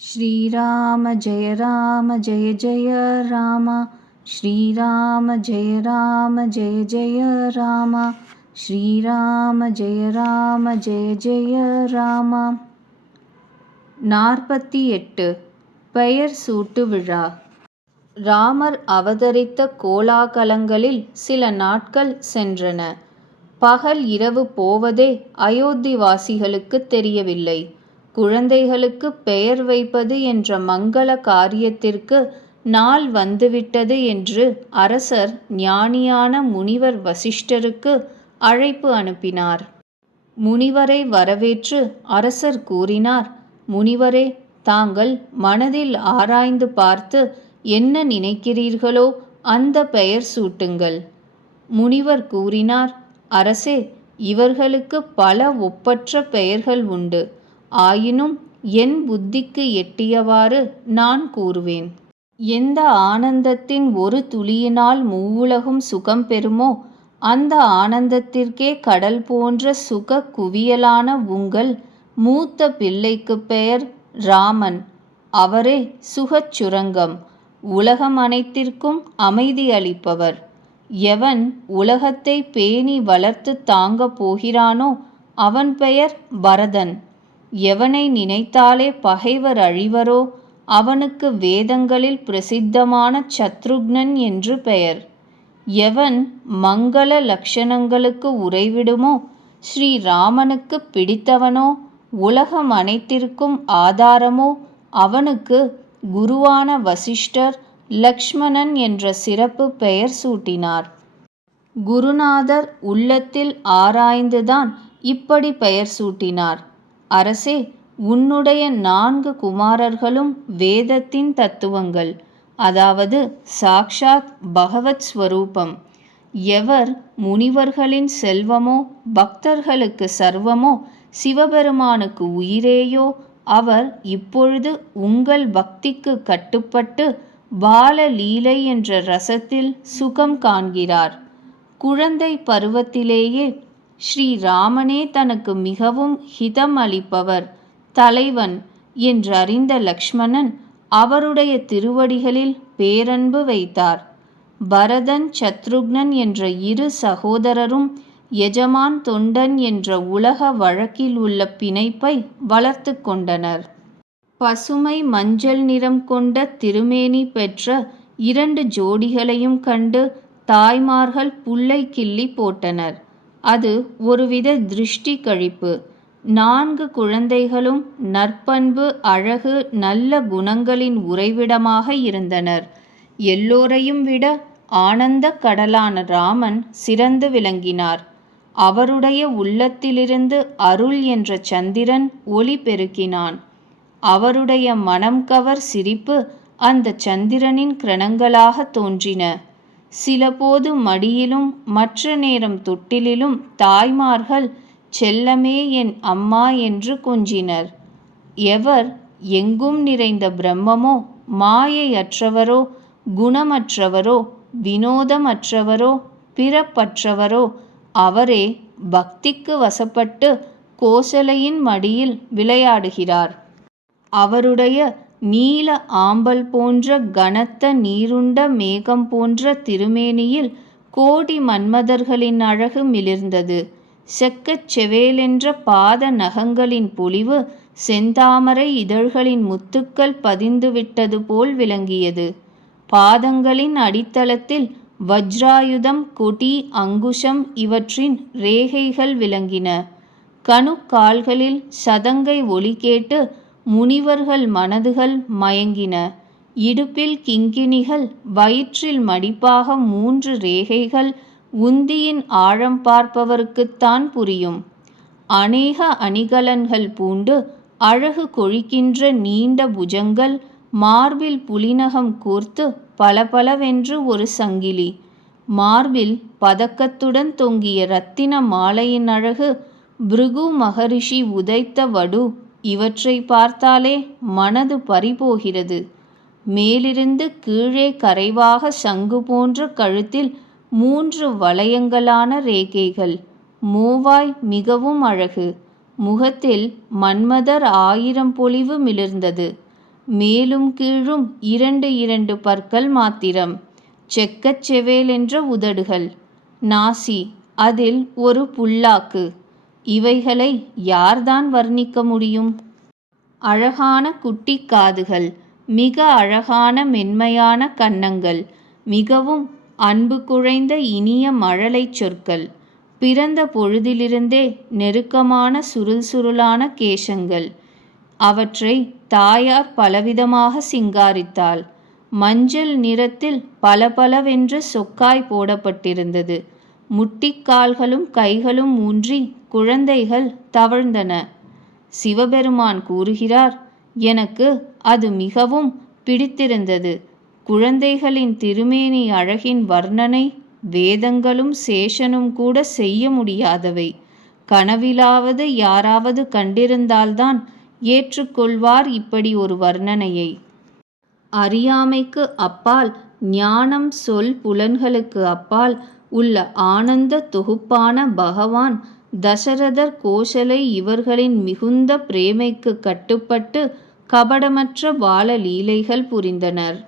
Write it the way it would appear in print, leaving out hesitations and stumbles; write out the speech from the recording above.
श्रीराम जय जय राम। श्रीराम जय जय राम। श्रीराम जय जय राम। 48 பெயர் சூட்டு விழா. ராமர் அவதரித்த கோலாகலங்களில் சில நாட்கள் சென்றன. பகல் இரவு போவதே அயோத்திவாசிகளுக்கு தெரியவில்லை. குழந்தைகளுக்கு பெயர் வைப்பது என்ற மங்கள காரியத்திற்கு நாள் வந்துவிட்டது என்று அரசர் ஞானியான முனிவர் வசிஷ்டருக்கு அழைப்பு அனுப்பினார். முனிவரை வரவேற்று அரசர் கூறினார், முனிவரே, தாங்கள் மனதில் ஆராய்ந்து பார்த்து என்ன நினைக்கிறீர்களோ அந்த பெயர் சூட்டுங்கள். முனிவர் கூறினார், அரசே, இவர்களுக்கு பல ஒப்பற்ற பெயர்கள் உண்டு. ஆயினும் என் புத்திக்கு எட்டியவாறு நான் கூறுவேன். எந்த ஆனந்தத்தின் ஒரு துளியினால் மூவுலகும் சுகம் பெறுமோ அந்த ஆனந்தத்திற்கே கடல் போன்ற சுக குவியலான உங்கள் மூத்த பிள்ளைக்கு பெயர் ராமன். அவரே சுகச் சுரங்கம், உலகம் அனைத்திற்கும் அமைதி அளிப்பவர். எவன் உலகத்தை பேணி வளர்த்து தாங்கப் போகிறானோ அவன் பெயர் பரதன். எவனை நினைத்தாலே பகைவர் அழிவரோ அவனுக்கு வேதங்களில் பிரசித்தமான சத்ருக்னன் என்று பெயர். எவன் மங்கள லட்சணங்களுக்கு உறைவிடுமோ ஸ்ரீராமனுக்கு பிடித்தவனோ உலகம் அனைத்திற்கும் ஆதாரமோ அவனுக்கு குருவான வசிஷ்டர் லக்ஷ்மணன் என்ற சிறப்பு பெயர் சூட்டினார். குருநாதர் உள்ளத்தில் ஆராய்ந்துதான் இப்படி பெயர் சூட்டினார். அரசே, உன்னுடைய 4 குமாரர்களும் வேதத்தின் தத்துவங்கள், அதாவது சாக்ஷாத் பகவத் ஸ்வரூபம். எவர் முனிவர்களின் செல்வமோ பக்தர்களுக்கு சர்வமோ சிவபெருமானுக்கு உயிரேயோ அவர் இப்பொழுது உங்கள் பக்திக்கு கட்டுப்பட்டு பால லீலை என்ற ரசத்தில் சுகம் காண்கிறார். குழந்தை பருவத்திலேயே ஸ்ரீராமனே தனக்கு மிகவும் ஹிதம் அளிப்பவர், தலைவன் என்றறிந்த லக்ஷ்மணன் அவருடைய திருவடிகளில் பேரன்பு வைத்தார். பரதன் சத்ருக்னன் என்ற 2 சகோதரரும் எஜமான் தொண்டன் என்ற உலக வழக்கில் உள்ள பிணைப்பை வளர்த்து கொண்டனர். பசுமை மஞ்சள் நிறம் கொண்ட திருமேனி பெற்ற 2 ஜோடிகளையும் கண்டு தாய்மார்கள் புல்லை கிள்ளி போட்டனர். அது ஒருவித திருஷ்டி கழிப்பு. 4 குழந்தைகளும் நற்பண்பு, அழகு, நல்ல குணங்களின் உறைவிடமாக இருந்தனர். எல்லோரையும் விட ஆனந்த கடலான ராமன் சிறந்து விளங்கினார். அவருடைய உள்ளத்திலிருந்து அருள் என்ற சந்திரன் ஒளி பெருக்கினான். அவருடைய மனம் கவர் சிரிப்பு அந்த சந்திரனின் கிரணங்களாக தோன்றின. சிலபோது மடியிலும் மற்ற நேரம் தொட்டிலிலும் தாய்மார்கள் செல்லமே என் அம்மா என்று கொஞ்சினர். எவர் எங்கும் நிறைந்த பிரம்மமோ, மாயையற்றவரோ, குணமற்றவரோ, வினோதமற்றவரோ, பிறப்பற்றவரோ அவரே பக்திக்கு வசப்பட்டு கோசலையின் மடியில் விளையாடுகிறார். அவருடைய நீல ஆம்பல் போன்ற கனத்த நீருண்ட மேகம் போன்ற திருமேனியில் கோடி மன்மதர்களின் அழகு மிளிர்ந்தது. செக்கச் செவேலென்ற பாத நகங்களின் பொலிவு செந்தாமரை இதழ்களின் முத்துக்கள் பதிந்துவிட்டது போல் விளங்கியது. பாதங்களின் அடித்தளத்தில் வஜ்ராயுதம், கொடி, அங்குஷம் இவற்றின் ரேகைகள் விளங்கின. கணுக்கால்களில் சதங்கை ஒலி கேட்டு முனிவர்கள் மனதுகள் மயங்கின. இடுப்பில் கிங்கிணிகள், வயிற்றில் மடிப்பாக 3 ரேகைகள். உந்தியின் ஆழம் பார்ப்பவருக்குத்தான் புரியும். அநேக அணிகலன்கள் பூண்டு அழகு கொழிக்கின்ற நீண்ட புஜங்கள், மார்பில் புலிநகம் கோர்த்து பலபலவென்று ஒரு சங்கிலி, மார்பில் பதக்கத்துடன் தொங்கிய இரத்தின மாலையின் அழகு, பிருகு மகரிஷி உதைத்த வடு இவற்றை பார்த்தாலே மனது பறிபோகிறது. மேலிருந்து கீழே கரைவாக சங்கு போன்ற கழுத்தில் 3 வளையங்களான ரேகைகள். மூவாய் மிகவும் அழகு. முகத்தில் மன்மதர் 1000 பொலிவு மிளிர்ந்தது. மேலும் கீழும் 2 பற்கள் மாத்திரம். செக்கச் செவேலென்ற உதடுகள். நாசி, அதில் ஒரு புல்லாக்கு. இவைகளை யார்தான் வர்ணிக்க முடியும்? அழகான குட்டிக் காதுகள், மிக அழகான மென்மையான கன்னங்கள், மிகவும் அன்பு குழைந்த இனிய மழலைச் சொற்கள், பிறந்த பொழுதிலிருந்தே நெருக்கமான சுருள் சுருளான கேசங்கள். அவற்றை தாயார் பலவிதமாக சிங்காரித்தாள். மஞ்சள் நிறத்தில் பலபலவென்று சொக்காய் போடப்பட்டிருந்தது. முட்டிக்கால்களும் கைகளும் ஊன்றி குழந்தைகள் தவழ்ந்தன. சிவபெருமான் கூறுகிறார், எனக்கு அது மிகவும் பிடித்திருந்தது. குழந்தைகளின் திருமேனி அழகின் வர்ணனை வேதங்களும் சேஷனும் கூட செய்ய முடியாதவை. கனவிலாவது யாராவது கண்டிருந்தால்தான் ஏற்றுக்கொள்வார் இப்படி ஒரு வர்ணனையை. அறியாமைக்கு அப்பால், ஞானம் சொல் புலன்களுக்கு அப்பால் உள்ள ஆனந்த தொகுப்பான பகவான் தசரதர் கோசலை இவர்களின் மிகுந்த பிரேமைக்கு கட்டுப்பட்டு கபடமற்ற பால லீலைகள் புரிந்தனர்.